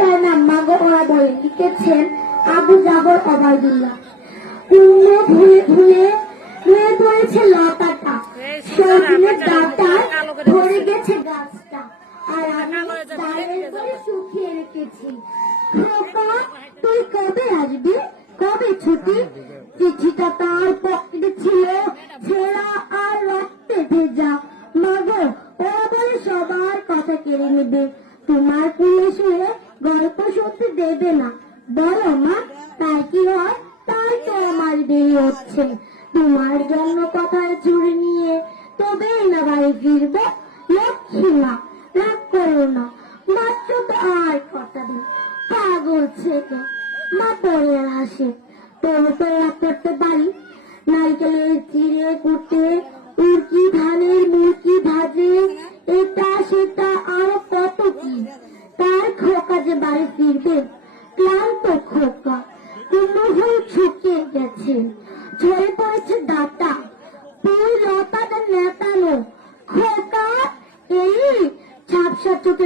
তার নাম মাগো ওরা বলে লিখেছেন আবু জাবর ওবায়দুল্লাহ। পূর্ণ ধুয়ে ধুয়ে ধুয়ে পড়েছে লতাটা, সজনের ডাটা ধরে গেছে গাছটা, আর আমি ডালের করে শুকিয়ে রেখেছি। খোকা তুই কবে আসবি, কবে ছুটি? চিঠিটা তার পকেটে ছিল ছেঁড়া আর রক্তে ভেজা। মাগো ওরা বলে সবার কথা কেড়ে নেবে, তোমার কুলে শুয়ে গল্প শুনতে দেবে না। বলো মা তাই কি হয়? তাই তো আমার দেরি হচ্ছে। তোমার জন্য কথায় চুরি নিয়ে তবেই না বাড়ি ফিরবো। লক্ষ্মী মা রাগ করো না, মাত্র তো আর কথা দিন। পাগল ছেলে। মা পড়ে আসে। তবু তো রাগ করতে পারি। নারকেলের চিড়ে কুটে, উড়কি ধানের মুরকি ভাজে, এটা সেটা আরো কত কি। তার খোকা যে বাড়ি ফিরবে, ক্লান্ত খোকা কুমড়ো হয়ে শুকিয়ে গেছে, ঝরে পড়েছে ডাটা, পুরো লতাটা নেতানো। খোকা এই ঝাপসা চোখে